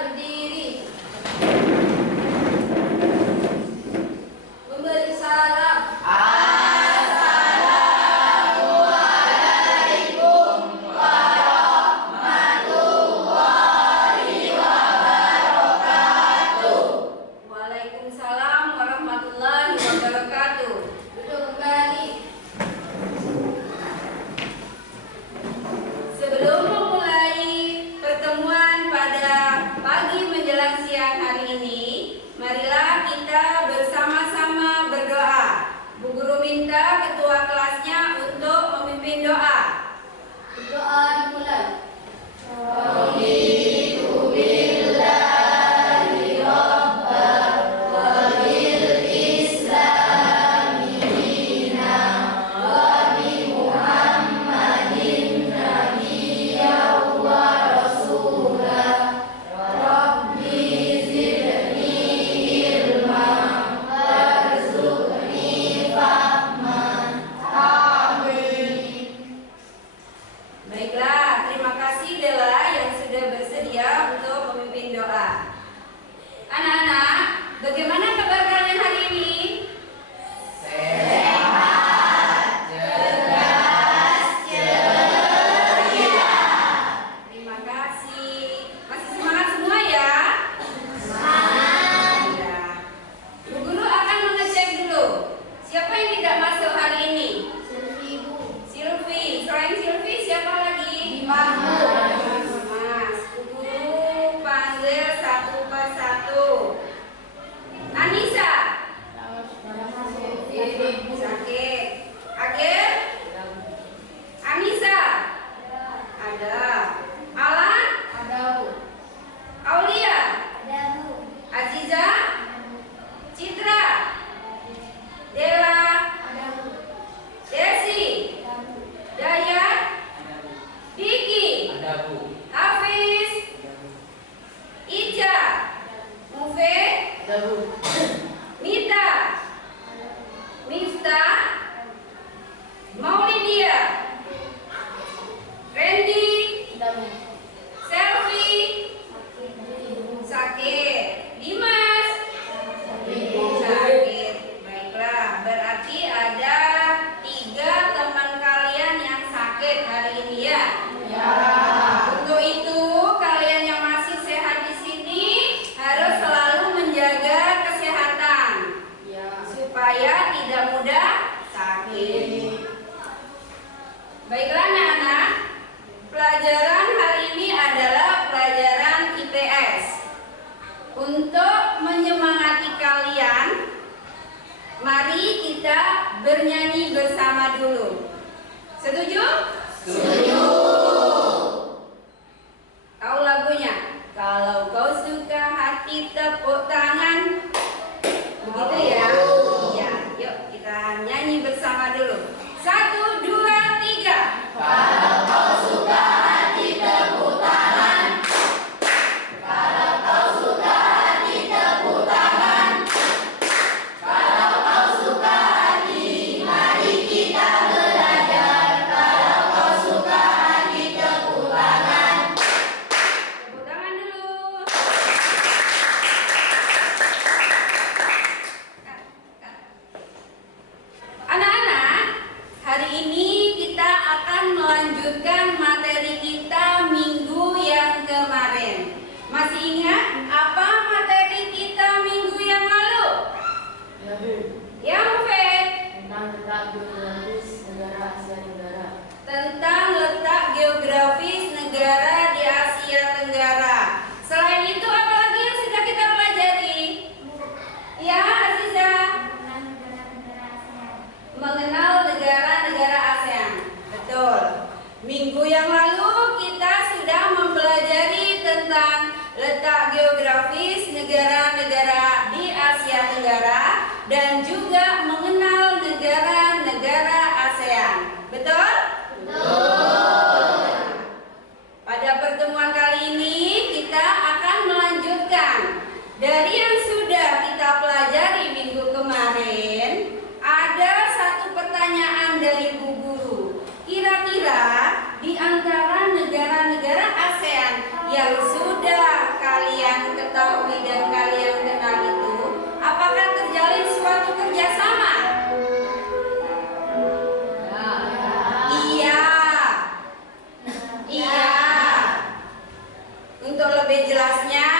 berdiri. Memberi salam. Assalamualaikum warahmatullahi wabarakatuh. Waalaikumsalam warahmatullahi wabarakatuh. Duduk kembali. Sebelum memulai pertemuan pada pagi menjelang siang hari ini, marilah kita bersama-sama berdoa. Bu Guru minta ketua kelasnya untuk memimpin doa. Doa dimulai. Raditu billahi rabban wa bil islami dinan wa bi Muhammadin nabiyyan wa rasulah. Rabbi zidni ilman warzuqni fahman. Amin. Baiklah, terima kasih Dela yang sudah bersedia untuk memimpin doa. Anak-anak, bagaimana kabar kalian hari ini? Sehat, cerdas, ceria. Terima kasih. Masih semangat semua ya? Semangat. Ya. Bu Guru akan mengecek dulu. Siapa yang tidak masuk hari ini? Silvi. Selain Silvi, siapa lagi? Mahmud. Mas, Bu Guru panggil satu persatu. Anissa. Sakit. Agil? Anissa? Ada. Alan? Ada. Aulia? Ada. Aziza? Citra? Dela? Ada. Desi? Dayat? Diki? Hafiz? Ica? Mufe? Mita? Miftah? Maulidia? Randy? Selvi? Sakit. Dimas? Sakit. Baiklah, berarti ada 3 teman kalian yang sakit hari ini ya? Untuk itu, kalian yang masih sehat di sini harus selalu menjaga kesehatan supaya tidak mudah sakit. Baiklah anak-anak, pelajaran hari ini adalah pelajaran IPS. Untuk menyemangati kalian, mari kita bernyanyi bersama dulu. Setuju? Setuju. Tahu lagunya? Kalau kau suka hati tepuk tangan. Begitu ya? Iya, yuk kita nyanyi bersama dulu. 1, 2, 3. Kalau kau suka hati tepuk tangan. Kalau kau suka hati tepuk tangan. Kalau kau suka hati, mari kita belajar. Kalau kau suka hati tepuk tangan. Tepuk tangan dulu. Anak-anak, hari ini kita akan melanjutkan materi kita minggu yang kemarin. Masih ingat apa materi kita minggu yang lalu? Yang Fed? Tentang letak geografis negara di Asia Tenggara. Selain itu, apa lagi yang sudah kita pelajari? Ya, Aziza? Mengenal negara-negara ASEAN. Betul. Minggu yang lalu kita sudah mempelajari tentang letak geografis negara-negara di Asia Tenggara dan juga mengenal negara-negara ASEAN. Betul? Betul. Pada pertemuan kali ini kita akan melanjutkan dari yang sudah kita pelajari minggu kemarin. Ada satu pertanyaan dari Bu Guru. Kira-kira di antara negara-negara ASEAN yang sudah kalian Untuk lebih jelasnya,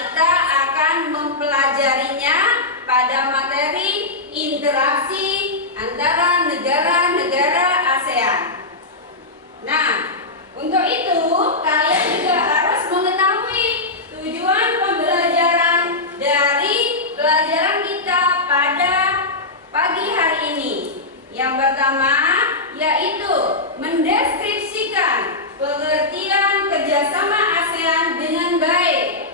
kita akan mempelajarinya pada materi interaksi antara negara-negara ASEAN. Nah, untuk itu kalian juga harus mengetahui tujuan pembelajaran dari pelajaran kita pada pagi hari ini. Yang pertama yaitu mendeskripsikan pengertian kerjasama ASEAN dengan baik.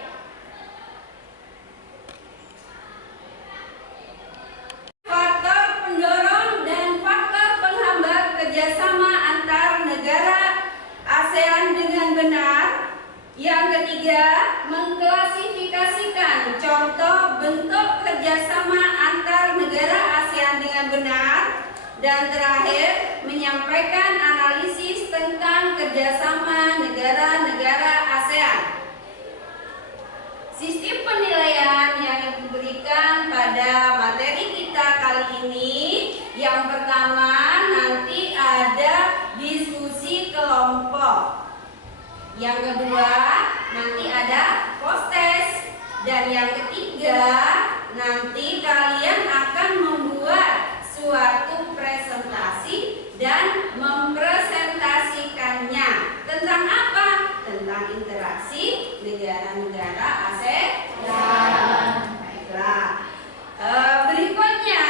Faktor pendorong dan faktor penghambat kerjasama antar negara ASEAN dengan benar. Yang ketiga, mengklasifikasikan contoh bentuk kerjasama antar negara ASEAN dengan benar. Dan terakhir, menyampaikan analisis tentang kerjasama negara-negara ASEAN. Sistem penilaian yang diberikan pada materi kita kali ini, yang pertama nanti ada diskusi kelompok. Yang kedua, nanti ada post-test. Dan yang ketiga, nanti kalian akan membuat suatu presentasi dan mempresentasikannya. Tentang apa? Tentang interaksi negara-negara ASEAN. Baiklah. Berikutnya,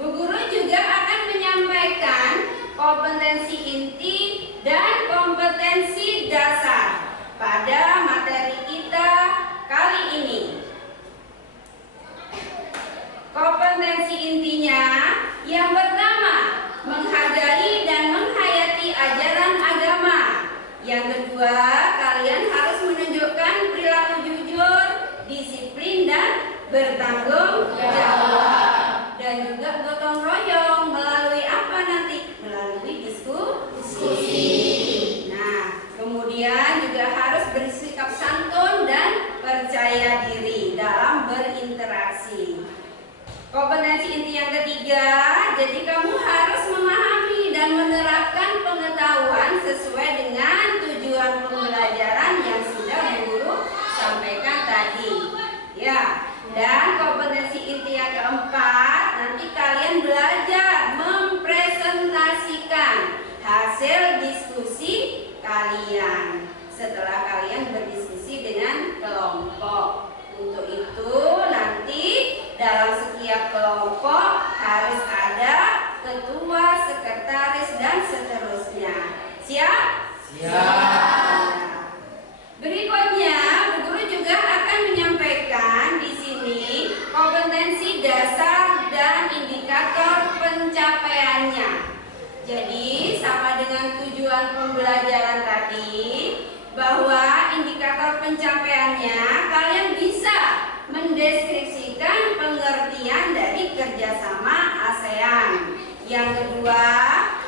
Bu Guru juga akan menyampaikan kompetensi inti dan kompetensi dasar pada materi kita kali ini. Kompetensi intinya yang pertama, menghargai dan menghayati ajaran agama. Yang kedua, kalian harus menunjukkan perilaku jujur, disiplin dan bertanggung jawab. Dan juga gotong royong melalui apa nanti? Melalui diskusi. Nah, kemudian juga harus bersikap santun dan percaya diri dalam berinteraksi. Kompetensi inti yang ketiga, jadi kamu harus memahami dan menerapkan pengetahuan sesuai dengan tujuan pembelajaran yang sudah Bu Guru sampaikan tadi. Ya, dan kompetensi inti yang keempat, nanti kalian belajar mempresentasikan hasil diskusi kalian setelah kalian berdiskusi dengan kelompok. Untuk itu nanti dalam setiap kelompok harus ada ketua, sekretaris, dan seterusnya. Siap? Siap. Berikutnya, Bu Guru juga akan menyampaikan di sini kompetensi dasar dan indikator pencapaiannya. Jadi, sama dengan tujuan pembelajaran tadi, bahwa indikator pencapaiannya kalian bisa mendeskripsikan pengertian dari kerjasama ASEAN. Yang kedua,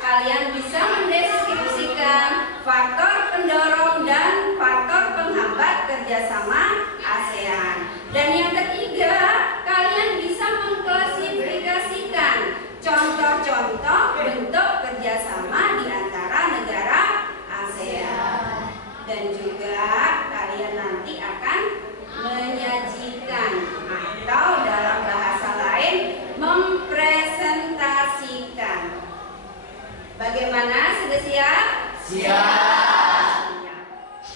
kalian bisa mendeskripsikan faktor pendorong dan faktor penghambat kerjasama ASEAN. Dan yang ketiga, kalian bisa mengklasifikasikan contoh-contoh bentuk kerjasama di antara negara ASEAN. Dan juga kalian nanti akan menyajikan atau dalam bahasa lain mempresentasikan. Bagaimana? Sudah siap? Siap.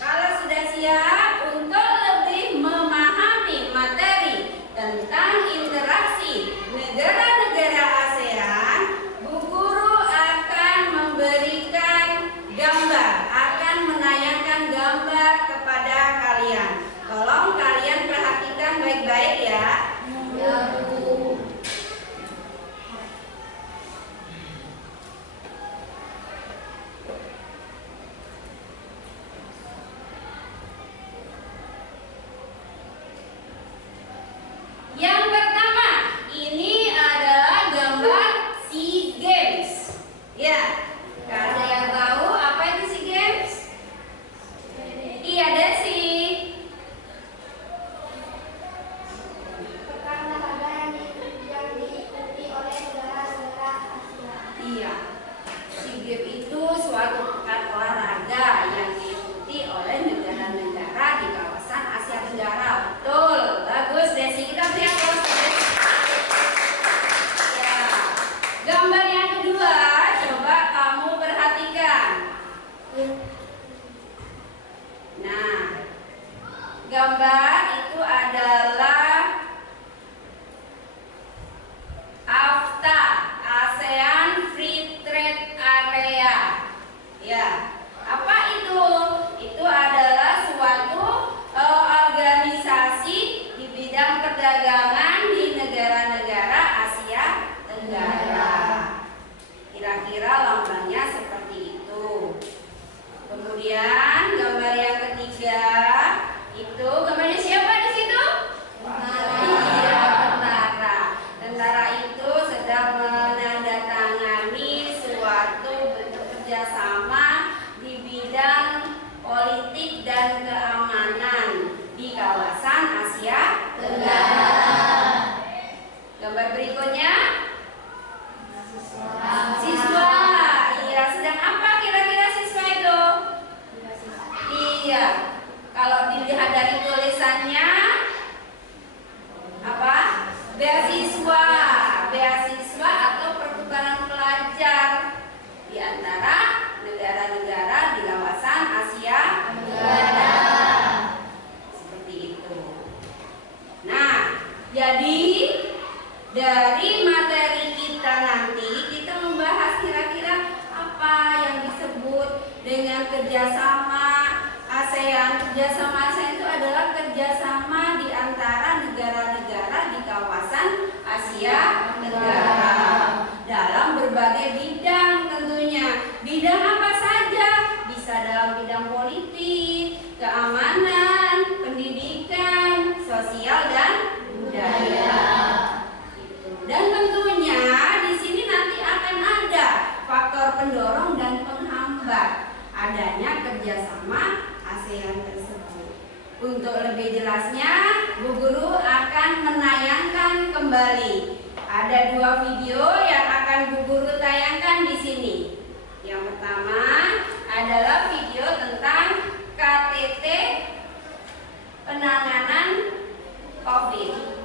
Kalau sudah siap, untuk lebih memahami materi tentang interaksi negara-negara ASEAN, Bu Guru akan memberikan gambar, akan menayangkan gambar kepada kalian. Tolong kalian perhatikan baik-baik ya. Ya, Bu. gambar itu adalah AFTA, ASEAN Free Trade Area. Ya, apa itu? Itu adalah suatu organisasi di bidang perdagangan di negara-negara Asia Tenggara. Kira-kira lambangnya seperti itu. Kemudian gambar yang ketiga itu gambarnya siapa di situ? Iya, tentara. Tentara itu sedang menandatangani suatu bentuk kerjasama di bidang politik dan keamanan di kawasan Asia Tenggara. Gambar berikutnya siswa. Iya, sedang apa kira-kira siswa itu? Iya, kalau dilihat dari tulisannya apa? Beasiswa, beasiswa atau pertukaran pelajar di antara negara-negara di kawasan Asia Tenggara. Seperti itu. Nah, jadi dari materi kita nanti kita membahas kira-kira apa yang disebut dengan kerjasama ASEAN. Kerjasama ASEAN itu adalah kerjasama di antara negara-negara di kawasan Asia Tenggara dalam berbagai bidang tentunya. Bidang apa saja? Bisa dalam bidang politik, keamanan, pendidikan, sosial dan budaya. Dan tentunya di sini nanti akan ada faktor pendorong dan penghambat adanya kerjasama ASEAN tersebut. Untuk lebih jelasnya, Bu Guru akan menayangkan kembali. Ada 2 video yang akan Bu Guru tayangkan di sini. Yang pertama adalah video tentang KTT penanganan COVID.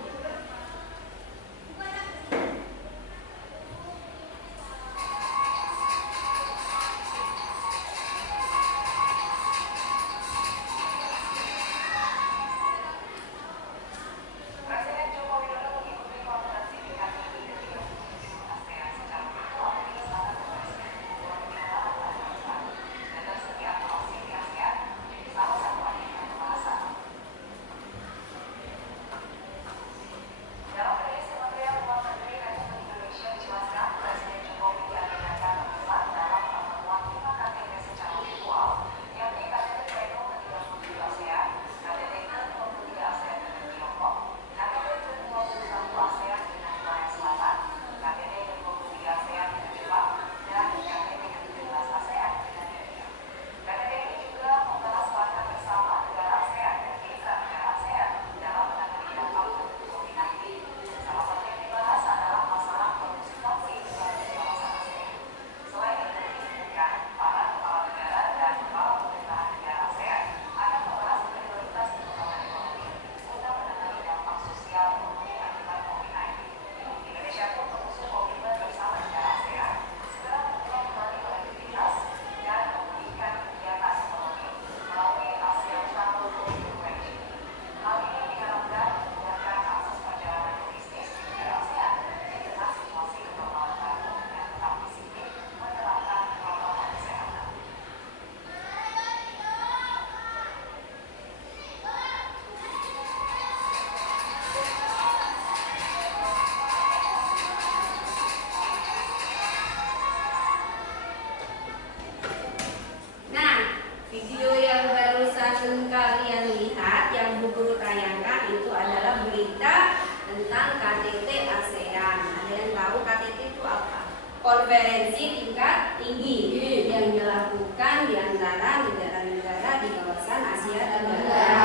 Konferensi tingkat tinggi yang dilakukan di antara negara-negara di kawasan Asia Tenggara.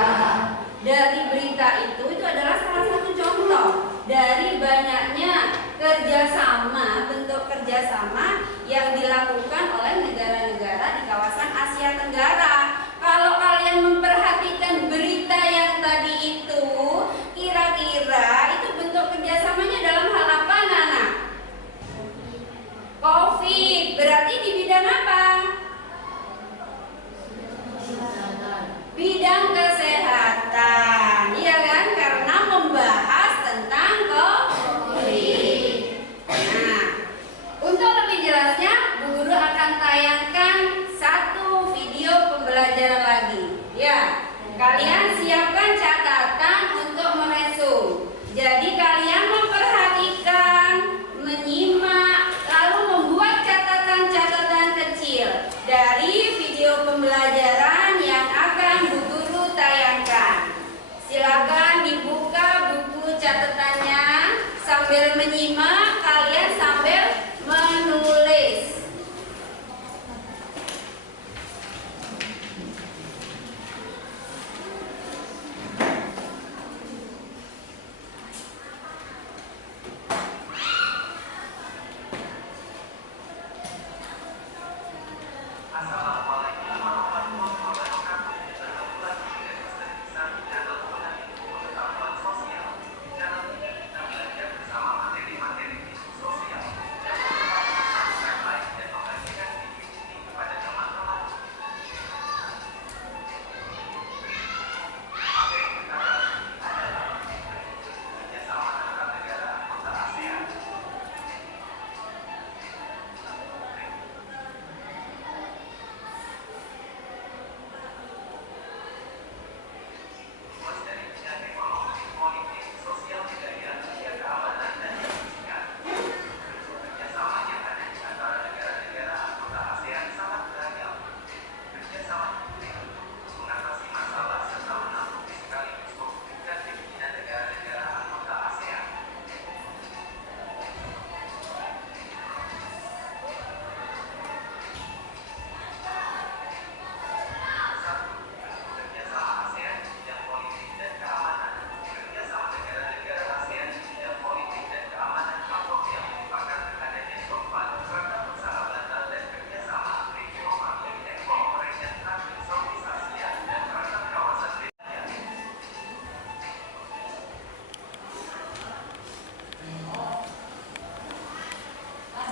Dari berita itu adalah salah satu contoh dari banyaknya kerjasama, bentuk kerjasama yang dilakukan oleh negara-negara di kawasan Asia Tenggara. Kalau kalian memperhatikan berita yang tadi itu, kira-kira itu bentuk kerjasamanya dalam hal apa, Nana? COVID. Berarti di bidang apa? Bidang kesehatan. Kalian siapkan catatan untuk meresum. Jadi kalian memperhatikan, menyimak, lalu membuat catatan-catatan kecil dari video pembelajaran yang akan Bu Guru tayangkan. Silakan dibuka buku catatannya sambil menyimak, kalian sambil menulis.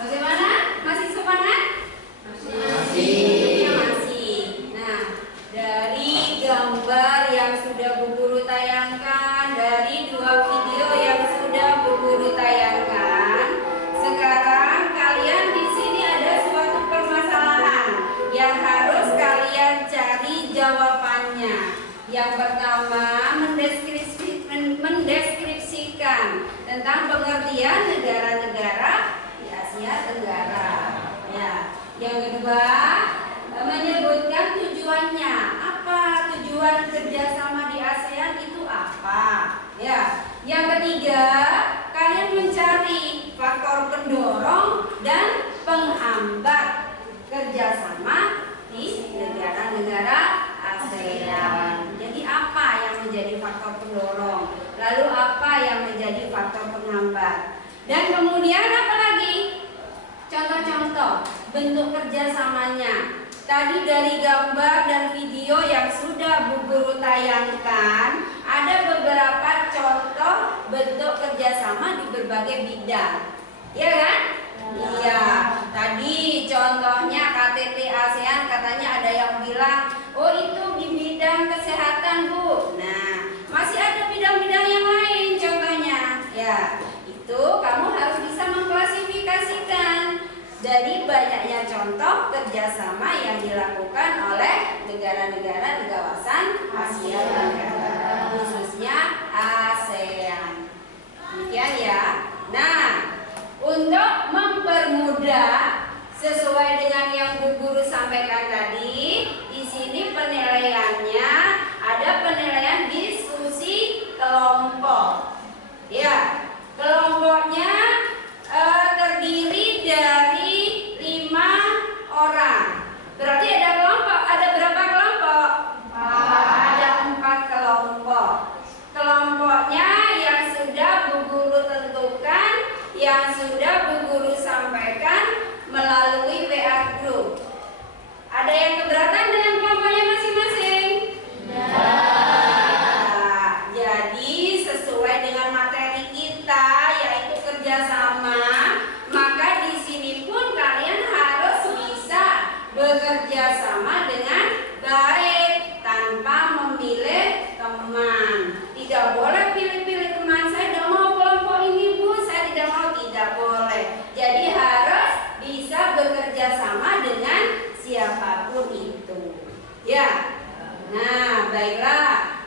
Bagaimana? Masih semangat? Masih. Nah, dari gambar yang sudah Bu Guru tayangkan, dari 2 video yang sudah Bu Guru tayangkan, sekarang kalian di sini ada suatu permasalahan yang harus kalian cari jawabannya. Yang pertama, mendeskripsikan tentang pengertian negara-negara Asia Tenggara. Ya. Yang kedua, menyebutkan tujuannya. Apa tujuan kerjasama di ASEAN itu apa? Ya. Yang ketiga, kalian mencari faktor pendorong dan penghambat kerjasama di negara-negara ASEAN. Jadi apa yang menjadi faktor pendorong? Lalu apa yang menjadi faktor penghambat? Dan kemudian apa lagi? Contoh-contoh bentuk kerjasamanya. Tadi dari gambar dan video yang sudah Bu Guru tayangkan, ada beberapa contoh bentuk kerjasama di berbagai bidang. Iya kan? Iya. Tadi contohnya KTT ASEAN, katanya ada yang bilang, oh itu di bidang kesehatan Bu. Nah, masih ada bidang-bidang yang lain contohnya. Ya. Itu kamu harus bisa mengklasifikasikan dari banyaknya contoh kerjasama yang dilakukan oleh negara-negara di kawasan Asia Tenggara, khususnya ASEAN. Demikian ya. Nah, untuk mempermudah sesuai dengan yang Bu Guru sampaikan tadi, di sini penilaiannya ada penilaian diskusi kelompok. Ya. Kelompoknya terdiri dari 5 orang. Berarti ada kelompok. Ada berapa kelompok? 4. Ada 4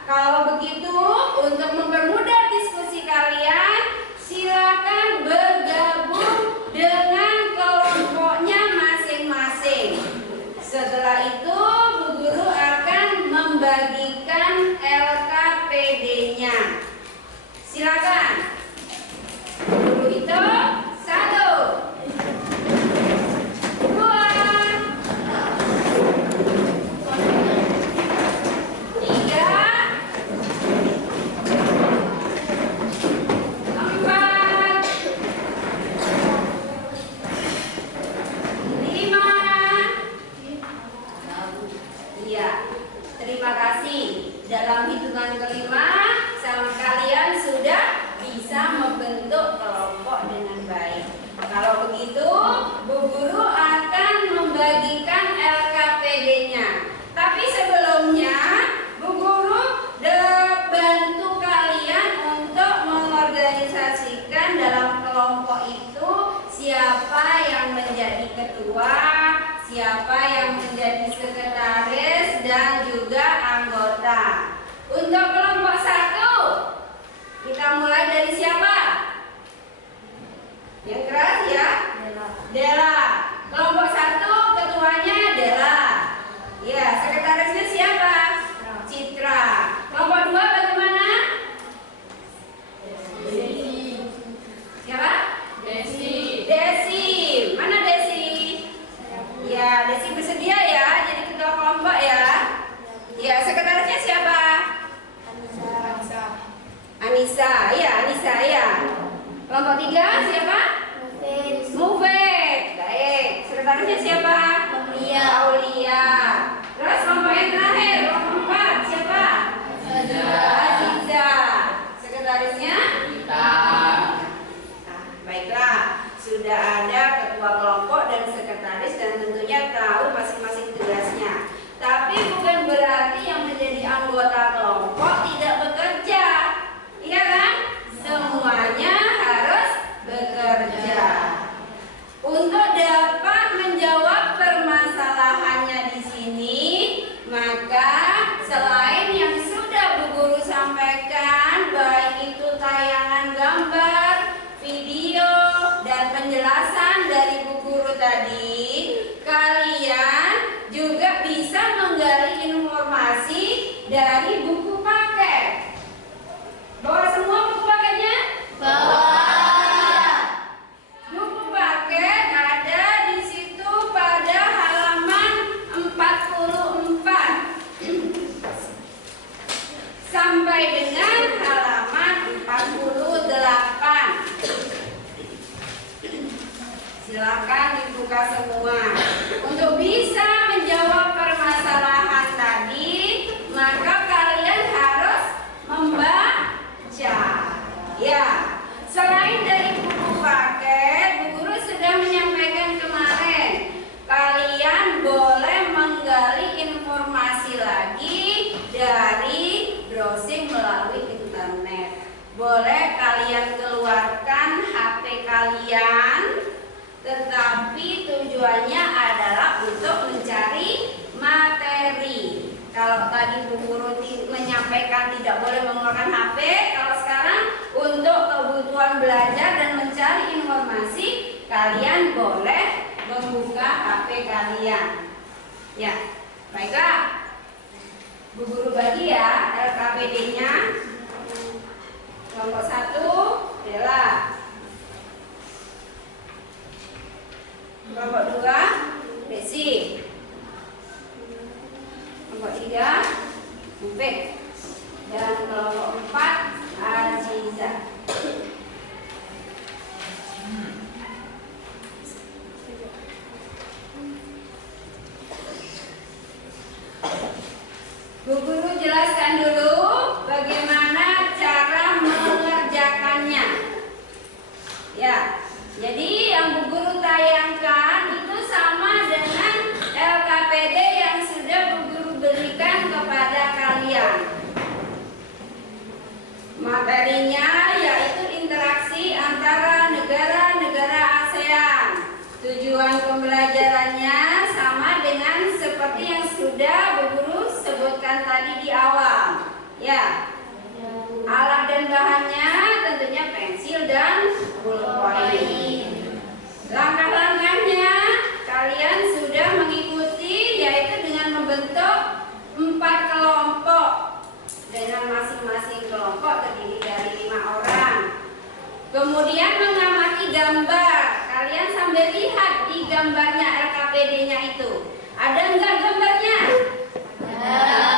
kalau begitu untuk mempermudah diskusi kalian, silakan bergabung dengan kelompoknya masing-masing. Setelah itu, Bu Guru akan membagikan LKPD-nya. Silakan. Bu Guru itu 1, 2, 3, 4, 5. Iya, terima kasih. Dalam hitungan kelima, kalian sudah bisa membentuk kelompok dengan baik. Kalau begitu, Bu Guru akan membagikan LKPD-nya. Tapi sebelumnya, Bu Guru bantu kalian untuk mengorganisasikan dalam kelompok itu siapa yang menjadi ketua, siapa yang menjadi sekretaris, dan juga anggota. Untuk kelompok 1, kita mulai dari siapa? Yang keras ya? Dela. Kelompok 1 ketuanya Dela. Ya, sekretarisnya siapa? Citra. Kelompok 2 bagaimana? Desi. Siapa? Desi. Desi. Mana Desi? Ya, Desi bersedia ya jadi ketua kelompok ya. Ya, sekretarisnya siapa? Anissa. Ya, Anissa ya. Kelompok 3 siapa? Mufid. Baik. Sekretarisnya siapa? Aulia. Terus kelompok yang terakhir, kelompok 4 siapa? Aziza. Sekretarisnya? Kita. Nah, baiklah. Sudah ada ketua kelompok dan sekretaris dan tentunya tahu masing-masing tugasnya. Tapi bukan berarti yang menjadi anggota kelompok tidak bekerja. Iya kan? Semuanya harus bekerja. Untuk dapat menjawab permasalahannya di sini, maka selain yang sudah Bu Guru sampaikan, baik itu tayangan gambar, video, dan penjelasan dari Bu Guru tadi, kalian juga bisa menggali informasi dari buku paket. Bawa semua buku paketnya? Bawa. Buku paket ada di situ pada halaman 44 sampai dengan halaman 48. Silakan dibuka semua. Untuk bisa menjawab permasalahan tadi, maka kalian harus membaca. Ya, selain dari buku paket, Bu Guru sudah menyampaikan kemarin, kalian boleh menggali informasi lagi dari browsing melalui internet. Boleh kalian keluarkan HP kalian, tetapi tujuannya adalah untuk mencari materi. Kalau tadi Bu Guru menyampaikan tidak boleh mengeluarkan HP, kalau sekarang untuk kebutuhan belajar dan mencari informasi, kalian boleh membuka HP kalian. Ya, baiklah. Bu Guru bagi ya LKPD-nya. Kelompok 1, Bella. Kelompok 2, Desi. Kelompok 3, Mufid. Dan kelompok 4, Aziza. Bu Guru jelaskan dulu bagaimana cara mengerjakannya. Ya, jadi yang Bu Guru tayangkan itu sama dengan LKPD yang sudah Bu Guru berikan kepada kalian. Materinya yaitu interaksi antara negara-negara ASEAN. Tujuan pembelajarannya sama dengan seperti yang sudah Bu Guru sebutkan tadi di awal, Ya. Alat dan bahannya tentunya pensil dan pulpen. Langkah-langkahnya kalian sudah mengikuti, yaitu dengan membentuk 4 kelompok dengan masing-masing kelompok terdiri dari 5 orang. Kemudian mengamati gambar. Kalian sambil lihat di gambarnya LKPD-nya itu. Ada enggak gambarnya? Ada.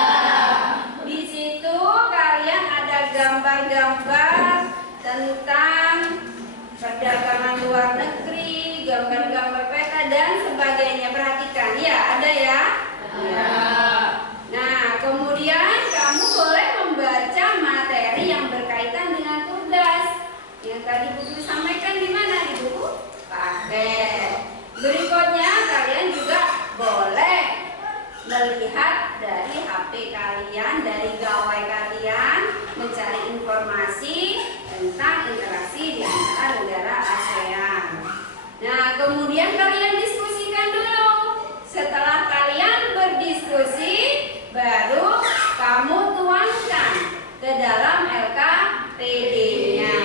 Di situ kalian ada gambar-gambar tentang perdagangan luar negeri, gambar-gambar peta dan sebagainya. Perhatikan, ya, ada ya? Ya. Nah, kemudian kamu boleh membaca materi yang berkaitan dengan tugas. Yang tadi buku sampaikan di mana? Di buku paket. Berikutnya kalian juga boleh melihat dari HP kalian, dari gawai kalian, mencari informasi tentang interaksi di antara negara ASEAN. Nah, kemudian kalian diskusikan dulu. Setelah kalian berdiskusi, baru kamu tuangkan ke dalam LKPD-nya.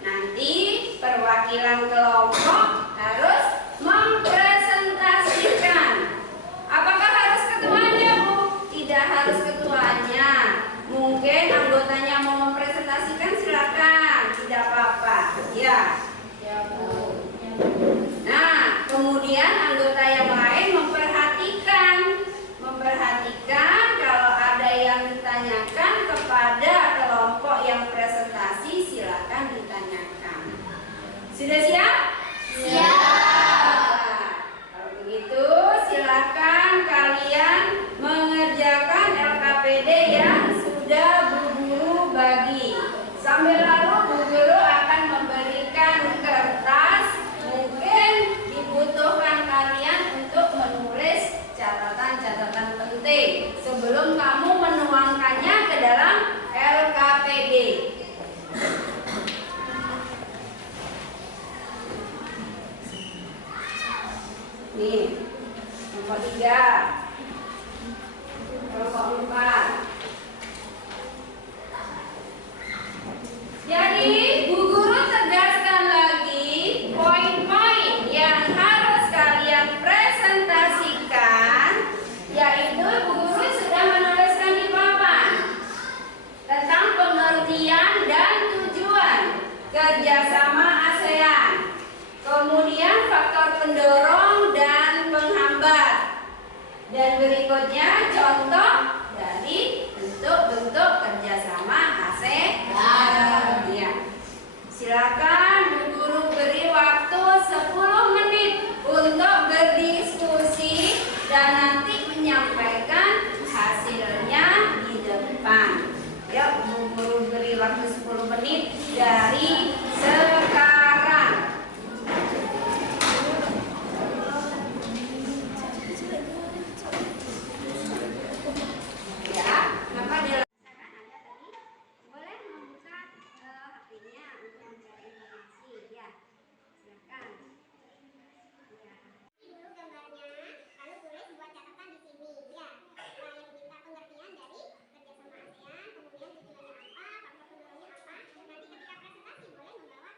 Nanti perwakilan kelompok harus mempresentasikan. Apakah harus ketuanya, Bu? Tidak harus ketuanya. Mungkin anggotanya mau mempresentasikan, silakan, tidak apa-apa. Ya. Ya, Bu. Nah, kemudian anggota yang lain memperhatikan kalau ada yang ditanyakan kepada kelompok yang presentasi, silakan ditanyakan. Sudah siap? Siap. Kalau begitu, silakan kalian mengerjakan LKPD yang sudah Bu Guru bagi. Sambil lalu Bu Guru akan memberikan kertas, mungkin dibutuhkan kalian untuk menulis catatan-catatan penting sebelum kamu menuangkannya ke dalam LKPD. Nih, nomor 3, kelompok 4. Jadi, Bu Guru tegaskan lagi poin-poin yang harus kalian presentasikan, yaitu Bu Guru sudah menuliskan di papan tentang pengertian dan tujuan kerjasama ASEAN. Kemudian faktor pendorong dan penghambat. Dan berikutnya contoh dari bentuk-bentuk kerjasama ASEAN. Ya. Silakan Bu Guru beri waktu 10 menit untuk berdiskusi dan nanti menyampaikan hasilnya di depan. Ya, Bu Guru beri waktu 10 menit dari sekarang. Ya, kenapa dia boleh membuka HP-nya untuk mencari informasi, ya. Silakan. Ya. Dulu gambarnya, lalu tulis buat catatan di sini, ya. Yang diminta pengertian dari kerjasama ASEAN, kemudian tujuannya apa, faktor pendorongnya apa. Nanti ketika presentasi boleh membawa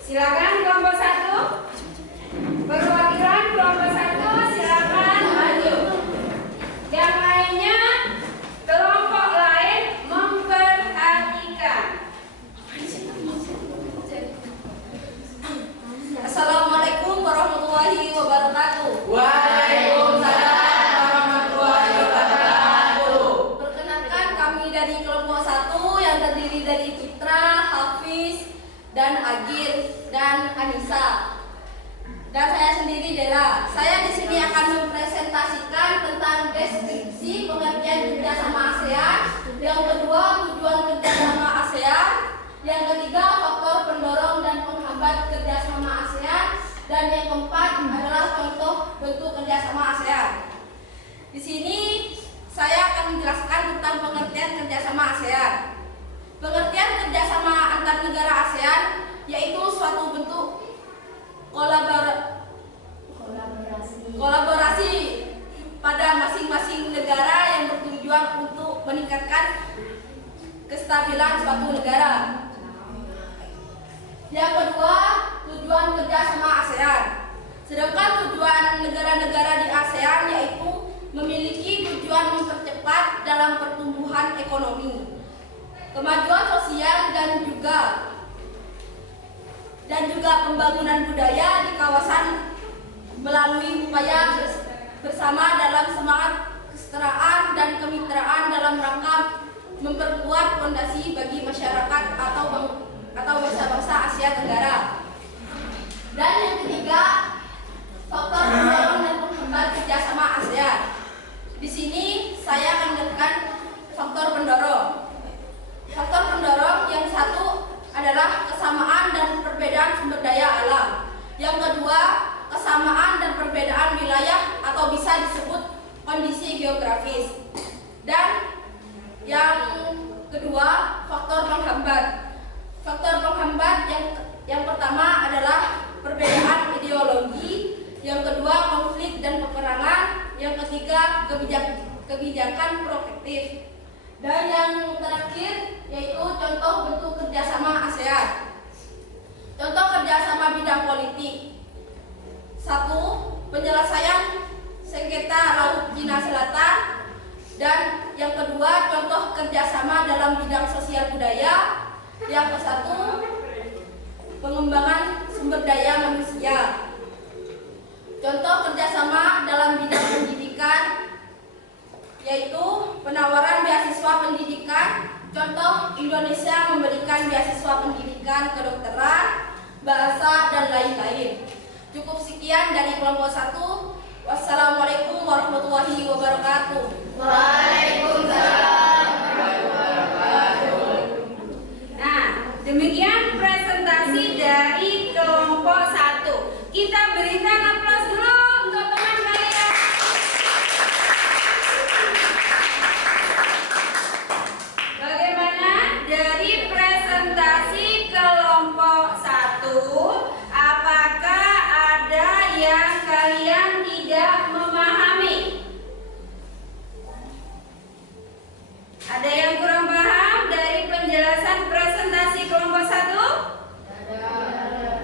Silakan kelompok 1. Perwakilan kelompok 1 silakan maju. Yang lainnya, kelompok lain memperhatikan. Assalamualaikum warahmatullahi wabarakatuh. Waalaikumsalam warahmatullahi wabarakatuh. Perkenalkan, kami dari kelompok 1 yang terdiri dari Citra, Hafiz, dan Agir, dan Anissa. Dan saya sendiri Dela. Saya di sini akan mempresentasikan tentang deskripsi pengertian kerjasama ASEAN. Yang kedua, tujuan kerjasama ASEAN. Yang ketiga, faktor pendorong dan penghambat kerjasama ASEAN. Dan yang keempat adalah contoh bentuk kerjasama ASEAN. Di sini saya akan menjelaskan tentang pengertian kerjasama ASEAN. Pengertian kerjasama antar negara ASEAN yaitu suatu bentuk kolaborasi pada masing-masing negara yang bertujuan untuk meningkatkan kestabilan suatu negara. Yang kedua, tujuan kerjasama ASEAN. Sedangkan tujuan negara-negara di ASEAN yaitu memiliki tujuan mempercepat dalam pertumbuhan ekonomi, kemajuan sosial dan juga pembangunan budaya di kawasan melalui upaya bersama dalam semangat kesetaraan dan kemitraan dalam rangka memperkuat fondasi bagi masyarakat atau bangsa-bangsa Asia Tenggara. Dan yang ketiga, faktor pendorong dan penghambat kerjasama ASEAN. Di sini saya akan menekan faktor pendorong. Faktor pendorong yang satu adalah kesamaan dan perbedaan sumber daya alam. Yang kedua, kesamaan dan perbedaan wilayah atau bisa disebut kondisi geografis. Dan yang kedua, faktor penghambat. Faktor penghambat yang pertama adalah perbedaan ideologi, yang kedua konflik dan peperangan, yang ketiga kebijakan protektif. Dan yang terakhir yaitu contoh bentuk kerjasama ASEAN. Contoh kerjasama bidang politik. 1. Penyelesaian sengketa Laut Cina Selatan. Dan yang kedua, contoh kerjasama dalam bidang sosial budaya. Yang ke-1, pengembangan sumber daya manusia. Contoh kerjasama dalam bidang pendidikan yaitu penawaran beasiswa pendidikan. Contoh, Indonesia memberikan beasiswa pendidikan kedokteran, bahasa, dan lain-lain. Cukup sekian dari kelompok 1. Wassalamualaikum warahmatullahi wabarakatuh. Waalaikumsalam warahmatullahi wabarakatuh. Nah, demikian presentasi dari kelompok 1. Kita berikan aplaus dulu untuk teman kalian. Bagaimana dari presentasi kelompok 1? Apakah ada yang kalian tidak memahami? Ada yang kurang paham dari penjelasan presentasi kelompok 1?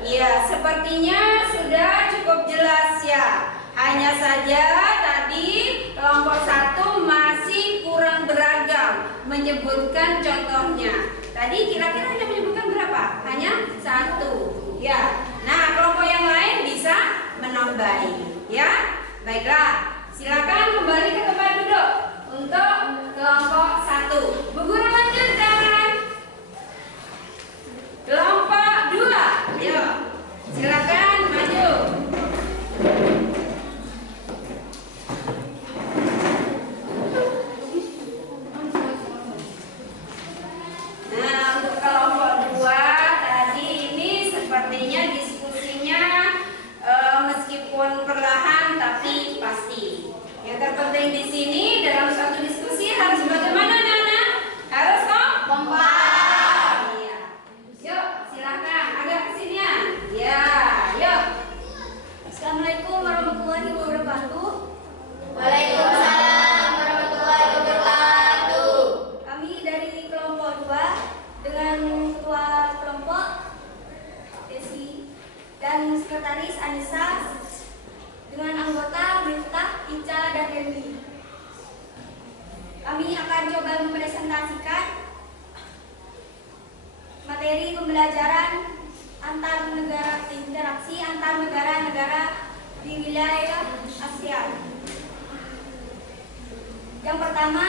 Ya, sepertinya sudah cukup jelas ya. Hanya saja tadi kelompok 1 masih kurang beragam menyebutkan contohnya. Tadi kira-kira hanya menyebutkan berapa? Hanya 1. Ya. Nah, kelompok yang lain bisa menambahi. Ya. Baiklah. Silakan kembali ke tempat duduk untuk kelompok 1. Bu Guru lanjutkan. Kelompok 2. Ayo. Silakan maju. Nah, untuk kelompok 2 tadi ini sepertinya diskusinya meskipun perlahan tapi pasti. Yang terpenting di sini dalam suatu diskusi harus bagaimana, Nana? Harus dan Sekretaris Anissa dengan anggota Miftah, Ica, dan Dewi. Kami akan coba mempresentasikan materi pembelajaran interaksi antar negara-negara di wilayah ASEAN. Yang pertama,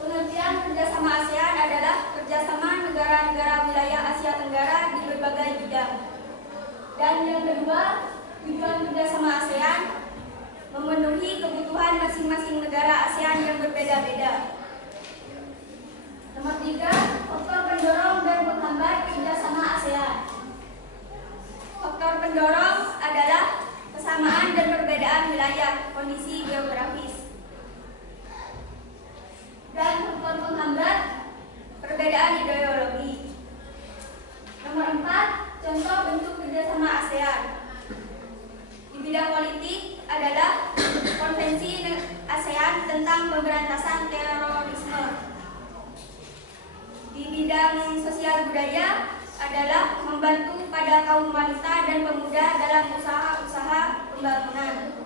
pengertian kerjasama ASEAN adalah kerjasama negara-negara wilayah Asia Tenggara di berbagai bidang. Dan yang kedua, tujuan kerjasama ASEAN memenuhi kebutuhan masing-masing negara ASEAN yang berbeda-beda. Nomor 3, faktor pendorong dan penghambat kerjasama ASEAN. Faktor pendorong adalah kesamaan dan perbedaan wilayah, kondisi geografis. Dan faktor penghambat, perbedaan ideologi. Nomor 4, contoh bentuk kerjasama ASEAN. Di bidang politik adalah Konvensi ASEAN tentang pemberantasan terorisme. Di bidang sosial budaya adalah membantu pada kaum wanita dan pemuda dalam usaha-usaha pembangunan.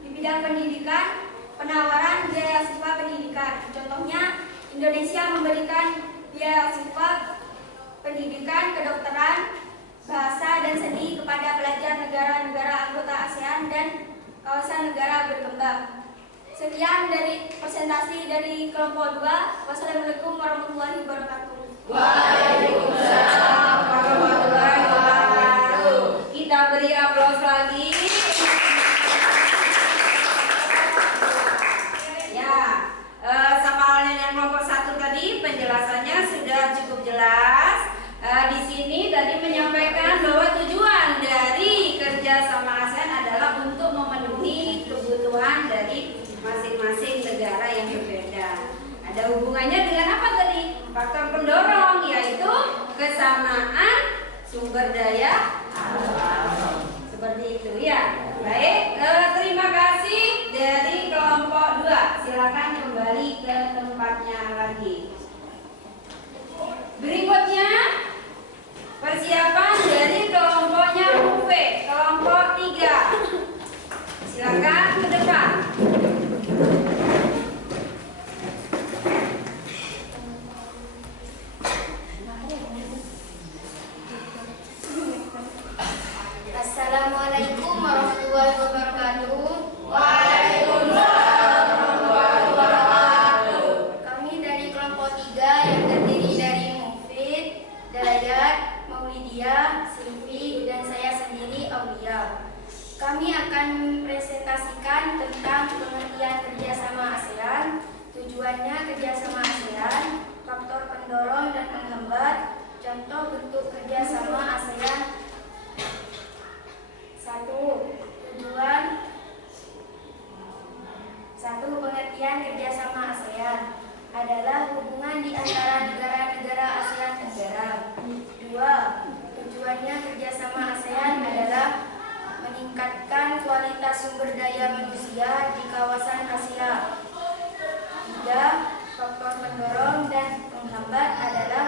Di bidang pendidikan, penawaran beasiswa pendidikan. Contohnya, Indonesia memberikan beasiswa pendidikan kedokteran, bahasa, dan seni kepada pelajar negara-negara anggota ASEAN dan kawasan negara berkembang. Sekian dari presentasi dari kelompok 2. Wassalamualaikum warahmatullahi wabarakatuh. Waalaikumsalam warahmatullahi wabarakatuh. Kita beri aplaus lagi. Ya, sama halnya dengan kelompok 1 tadi, penjelasannya sudah cukup jelas. Di sini tadi menyampaikan bahwa tujuan dari kerjasama ASEAN adalah untuk memenuhi kebutuhan dari masing-masing negara yang berbeda. Ada hubungannya dengan apa tadi? Faktor pendorong, yaitu kesamaan sumber daya alam. Seperti itu ya. Baik, terima kasih dari kelompok 2. Silakan kembali ke tempatnya lagi. Berikutnya persiapan dari kelompoknya UV, kelompok 3. Silakan ke depan. Assalamualaikum warahmatullahi wabarakatuh. Waalaikumsalam warahmatullahi wabarakatuh. Kami dari kelompok 3 yang terdiri dari Mufid, Dayat, Maulidia, Silvi, dan saya sendiri Aulia. Kami akan mempresentasikan tentang pengertian kerjasama ASEAN, tujuannya kerjasama ASEAN, faktor pendorong dan penghambat, contoh bentuk kerjasama ASEAN. 1. Pengertian kerjasama ASEAN adalah hubungan di antara negara-negara Asia Tenggara. 2. Tujuannya kerjasama ASEAN adalah meningkatkan kualitas sumber daya manusia di kawasan Asia. 3. Faktor pendorong dan penghambat adalah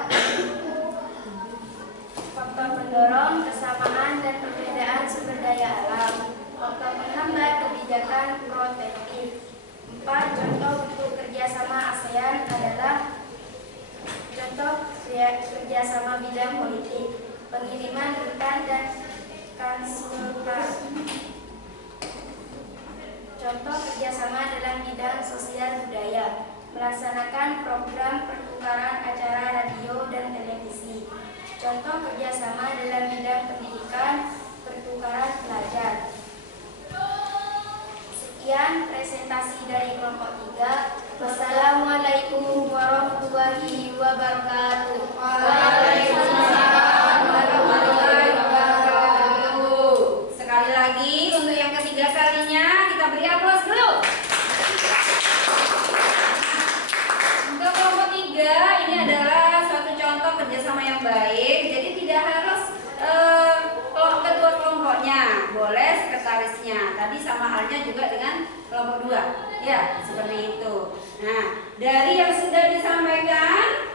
faktor pendorong, kesamaan dan perbedaan sumber daya alam. Faktor penghambat, kebijakan protektif. 4. Contoh untuk kerjasama ASEAN adalah contoh kerjasama bidang politik, pengiriman rentan dan konsultasi. Contoh kerjasama dalam bidang sosial budaya, melaksanakan program pertukaran acara radio dan televisi. Contoh kerjasama dalam bidang pendidikan, pertukaran pelajar. Sekian presentasi dari kelompok 3. Wassalamualaikum warahmatullahi wabarakatuh. Waalaikumsalam warahmatullahi wabarakatuh. Sekali lagi untuk yang ketiga kalinya kita beri aplaus dulu. Untuk kelompok 3 ini adalah suatu contoh kerjasama yang baik. Jadi tidak harus ketua kelompoknya, boleh sekretarisnya. Tadi sama halnya juga dengan kelompok 2. Ya, seperti itu. Nah, dari yang sudah disampaikan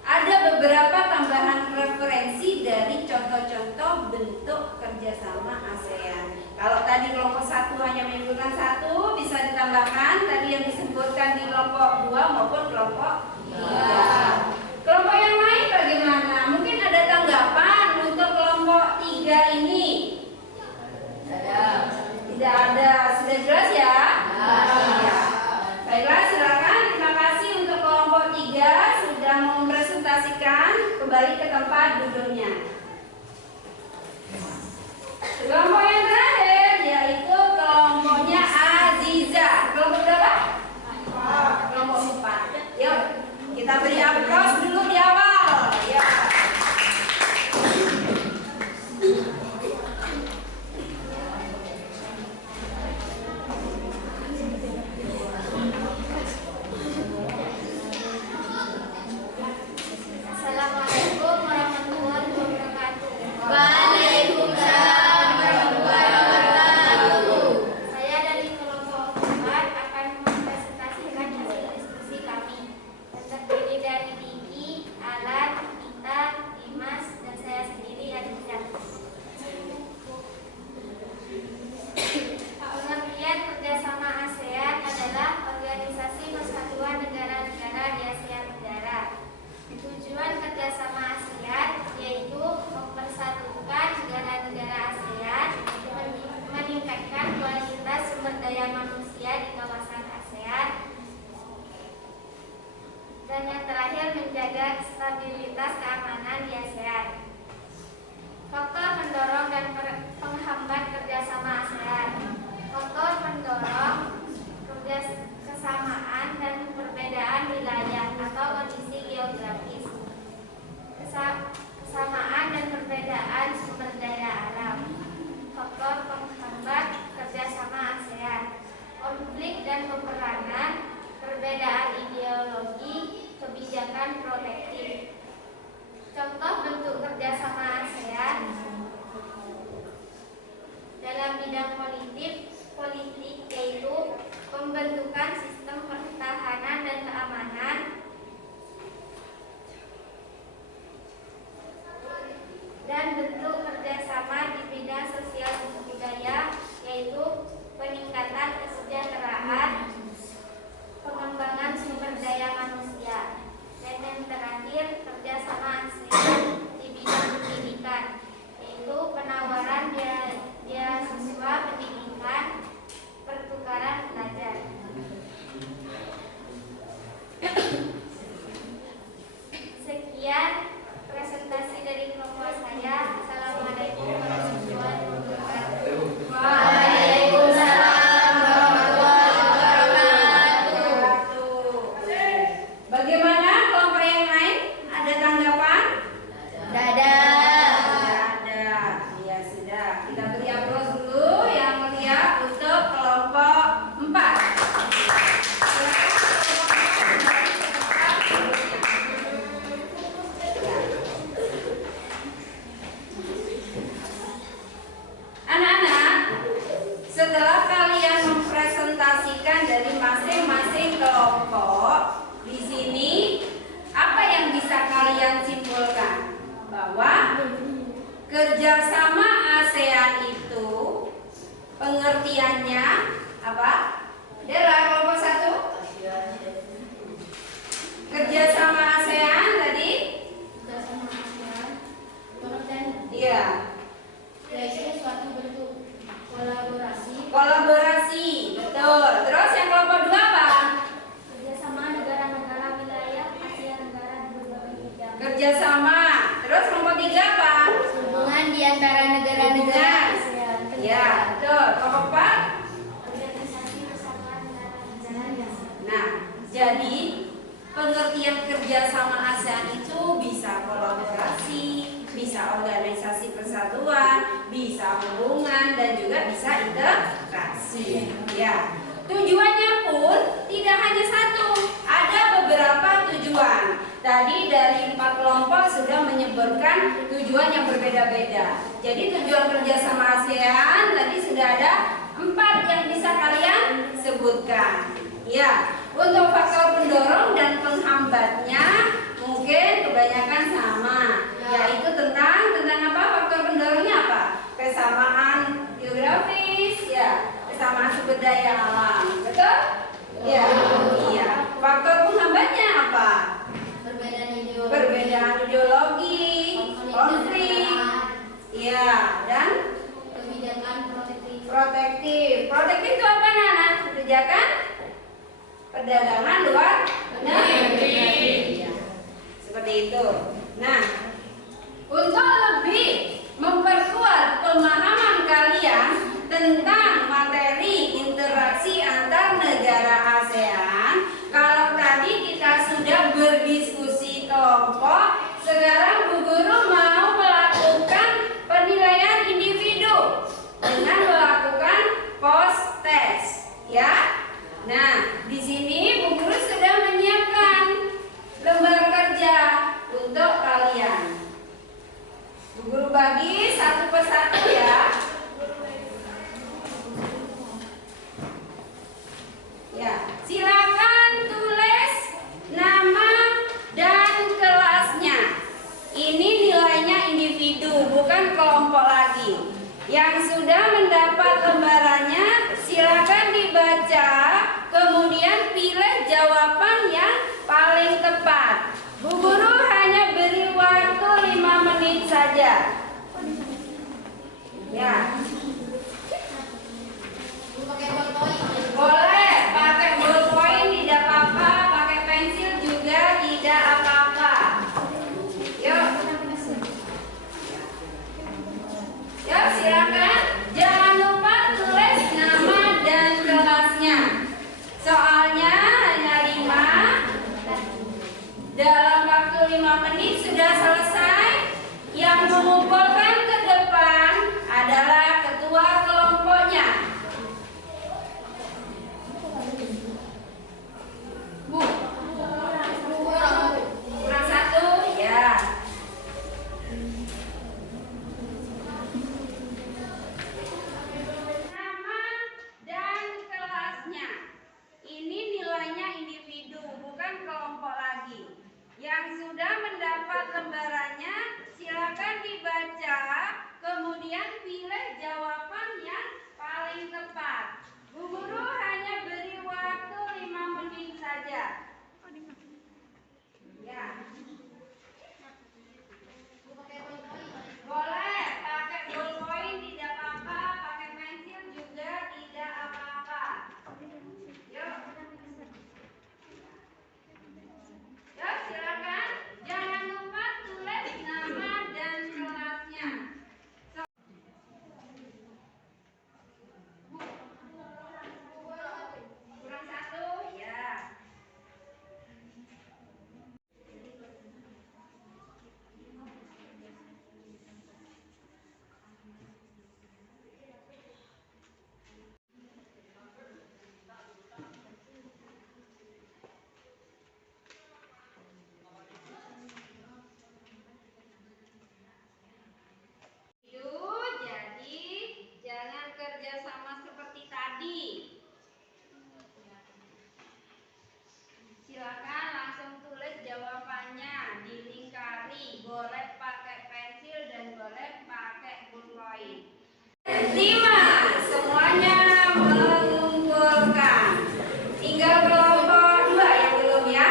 ada beberapa tambahan referensi kembali ke tempat duduknya. Kelompok yang terakhir yaitu kelompoknya Aziza. Kelompok berapa? Kelompok 4. Yuk, kita beri aplaus dulu di awal. Ya. Assalamualaikum warahmatullahi wabarakatuh. Waalaikumsalam warahmatullahi wabarakatuh. Saya dari kelompok 4 akan mempresentasikan hasil diskusi kami yang terdiri dari Diki, Alan, Nita, Dimas, dan saya sendiri Aditya. Pengertian kerjasama ASEAN adalah organisasi persatuan negara-negara di Asia Tenggara. Tujuan kerjasama ASEAN yaitu mempersatukan negara-negara ASEAN, meningkatkan kualitas sumber daya manusia di kawasan ASEAN, dan yang terakhir menjaga stabilitas keamanan di ASEAN. Faktor pendorong dan penghambat kerjasama ASEAN. Faktor pendorong kesamaan dan perbedaan wilayah atau kondisi geografis, kesamaan dan perbedaan sumber daya alam. Faktor penghambat kerjasama ASEAN, konflik dan peperangan, perbedaan ideologi, kebijakan protektif. Contoh bentuk kerjasama ASEAN dalam bidang politik yaitu pembentukan sistem pertahanan dan keamanan, dan bentuk kerjasama di bidang sosial dan budaya yaitu peningkatan kesejahteraan, pengembangan sumber daya manusia, dan yang terakhir kerjasama ASEAN di bidang pendidikan yaitu penawaran beasiswa pendidikan, pertukaran belajar. Sekian presentasi dari kelompok saya. Assalamualaikum warahmatullahi wabarakatuh. Waalaikumsalam warahmatullahi wabarakatuh. Bagaimana kelompok yang lain? Ada tanggapan? Dadah. Ada. Ya sudah. Kita beri aplaus dulu yang mulia untuk kelompok 4. Anak-anak, setelah kalian mempresentasikan dari masing-masing kelompok, di sini apa yang bisa kalian simpulkan? Bahwa kerjasama ASEAN itu pengertiannya apa? Adalah kelompok 1. Kerjasama ASEAN tadi? Kerjasama ASEAN pengertian Iya. yaitu suatu bentuk Kolaborasi, betul. Terus yang kelompok 2 apa? Kerjasama negara-negara wilayah Asia Tenggara di berbagai bidang. Kerjasama. Terus kelompok 3 apa? hubungan di antara negara-negara ASEAN Ya, betul. Kelompok 4? organisasi persatuan negara-negara di Asia. Nah, jadi pengertian kerjasama ASEAN itu bisa kolaborasi, bisa organisasi persatuan, bisa hubungan, dan juga bisa integrasi. Ya, tujuannya pun tidak hanya satu, ada beberapa tujuan. Tadi dari 4 kelompok sudah menyebutkan tujuan yang berbeda-beda. Jadi tujuan kerjasama ASEAN tadi sudah ada 4 yang bisa kalian sebutkan. Ya, untuk faktor pendorong dan penghambatnya mungkin kebanyakan sama, yaitu tentang apa? Faktor pendorongnya apa? Kesamaan geografis, ya, kesamaan sumber daya alam, betul? Ya, iya. Faktor penghambatnya apa? Perbedaan ideologi, konflik, ya, dan kebijakan protektif. Protektif itu apa, Nana? Kebijakan perdagangan luar negeri. Seperti itu. Nah, bagi satu persatu ya. Ya, silakan tulis nama dan kelasnya. Ini nilainya individu, bukan kelompok lagi. Yang sudah mendapat lembarannya, silakan dibaca, kemudian pilih jawaban yang paling tepat. Bu Guru hanya beri waktu 5 menit saja. Ya. Boleh pakai ballpoint, tidak apa-apa, pakai pensil juga tidak apa-apa. Yuk. Yuk, silakan. Jangan lupa tulis nama dan kelasnya. Soalnya hanya 5. Dalam waktu 5 menit sudah selesai. Yang mengumpulkan ke depan adalah ketua kelompoknya. Bu, kurang 1 ya. Nama dan kelasnya. Ini nilainya individu, bukan kelompok lagi. Yang sudah mendapat lembarannya, silakan dibaca, kemudian pilih jawaban yang paling tepat. Bu Guru hanya beri waktu 5 menit saja. Ya. Boleh pakai ballpoint, tidak apa-apa, pakai pensil juga tidak apa-apa. Yuk. Yuk, silakan. Jangan lupa tulis nama dan kelasnya. Kurang 1 ya. Jadi jangan kerja sama seperti tadi. Silakan langsung tulis jawabannya, dilingkari, boleh pakai pensil dan boleh pakai ballpoint. 5, semuanya mengumpulkan. Tinggal kelompok 2 yang belum ya.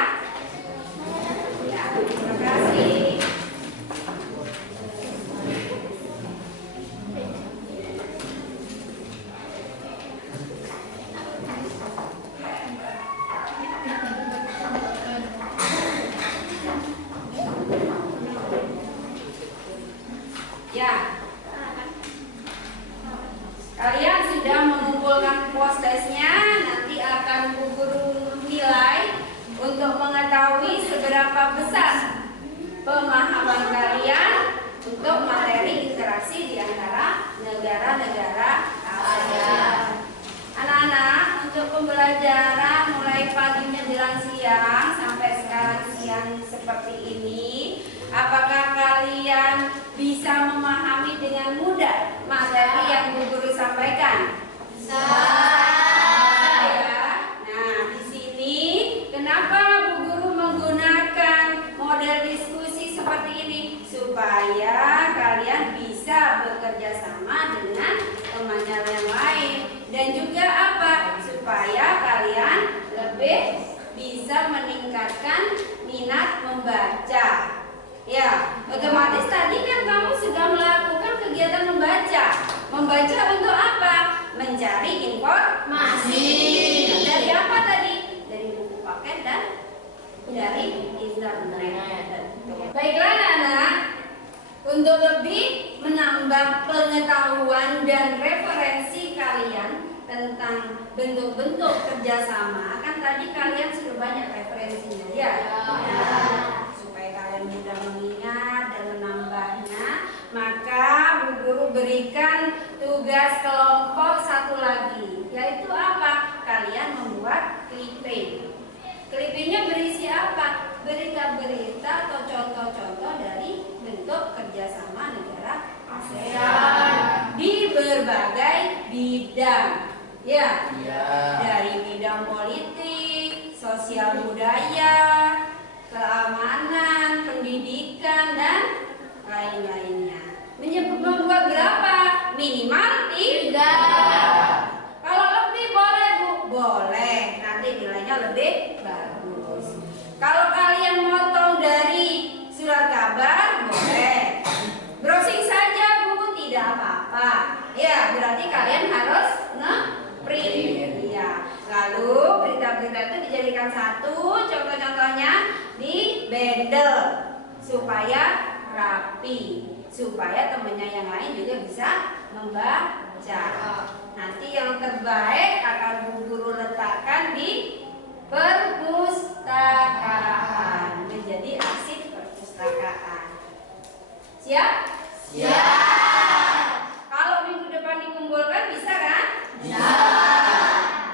Ya, terima kasih. Ya, kalian sudah mengumpulkan prosesnya. Nanti akan Bu Guru nilai untuk mengetahui seberapa besar pemahaman kalian untuk materi interaksi di antara negara-negara ASEAN. Anak-anak, untuk pembelajaran mulai pagi menjelang siang sampai sekarang siang seperti ini, apakah kalian bisa memahami dengan mudah materi yang Bu Guru sampaikan? Bisa. Ya. Nah, di sini kenapa Bu Guru menggunakan model diskusi seperti ini? Supaya kalian bisa bekerja sama dengan temannya yang lain, dan juga apa? Supaya kalian lebih bisa meningkatkan minat membaca. Ya, otomatis tadi kan kamu sudah melakukan kegiatan membaca. Membaca untuk apa? Mencari informasi. Dari apa tadi? Dari buku paket dan dari internet. Baiklah anak-anak, untuk lebih menambah pengetahuan dan referensi kalian tentang bentuk-bentuk kerjasama, kan tadi kalian sudah banyak referensinya ya. Supaya kalian mudah mengingat dan menambahnya, maka Bu Guru berikan tugas kelompok 1 lagi, yaitu apa? Kalian membuat clipping. Clippingnya berisi apa? Berita-berita atau contoh-contoh dari bentuk kerjasama negara bidang, ya, Iya. dari bidang politik, sosial budaya, keamanan, pendidikan, dan lain-lainnya. Membuat berapa? Minimal 3. Kalau lebih boleh Bu? Boleh, nanti nilainya lebih bagus. Kalau kalian motong dari surat kabar, boleh. Browsing saja buku tidak apa-apa. Ya, berarti kalian harus nge-print. Ya. Lalu berita-berita itu dijadikan satu, contoh-contohnya di bundle supaya rapi, supaya temennya yang lain juga bisa membaca. Nanti yang terbaik akan Bu Guru letakkan di perpustakaan, menjadi arsip perpustakaan. Siap? Siap. Kalau minggu depan dikumpulkan bisa kan? Bisa.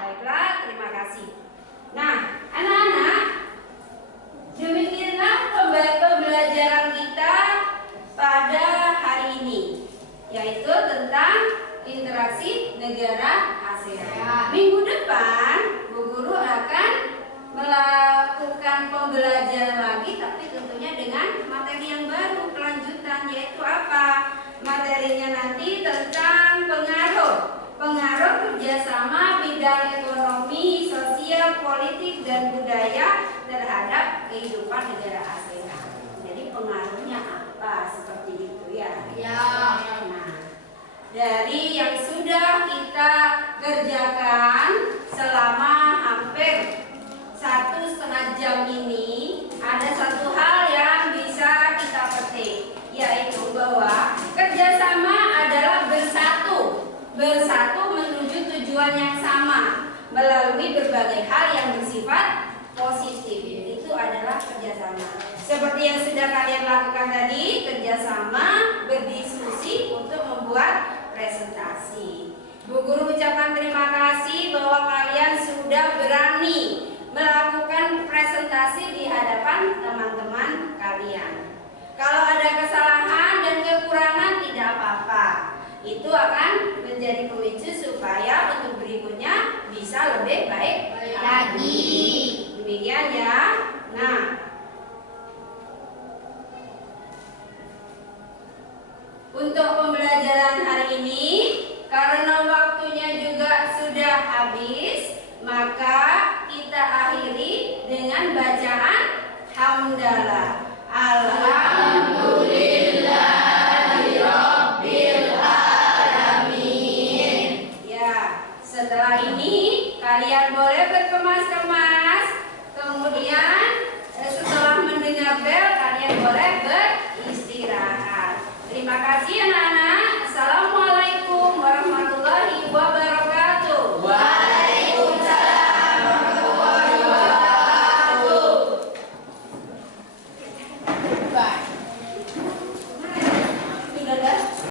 Baiklah, terima kasih. Nah, anak-anak, demikianlah pembelajaran kita pada hari ini, yaitu tentang interaksi negara ASEAN. Minggu depan Bu Guru akan melakukan pembelajaran lagi, tapi tentunya dengan materi yang baru, kelanjutan, yaitu apa? Materinya nanti tentang pengaruh kerjasama bidang ekonomi, sosial, politik, dan budaya terhadap kehidupan negara ASEAN. Jadi pengaruhnya apa, seperti itu ya. Nah, dari yang sudah kita kerjakan selama hampir 1,5 jam ini, ada satu hal yang bisa kita petik, yaitu bahwa kerjasama adalah bersatu menuju tujuan yang sama melalui berbagai hal yang bersifat positif. Itu adalah kerjasama. Seperti yang sudah kalian lakukan tadi, kerjasama berdiskusi untuk membuat presentasi. Bu Guru ucapkan terima kasih bahwa kalian sudah berani melakukan presentasi di hadapan teman-teman kalian. Kalau ada kesalahan dan kekurangan tidak apa-apa. Itu akan menjadi pemicu supaya untuk berikutnya bisa lebih baik lagi. Demikian ya. Nah, untuk pembelajaran hari ini, karena waktunya juga sudah habis, maka kita akhiri dengan bacaan hamdalah. Alhamdulillahirabbil alamin. Ya, setelah ini kalian boleh berkemas-kemas. Kemudian setelah mendengar bel, kalian boleh beristirahat. Terima kasih anak.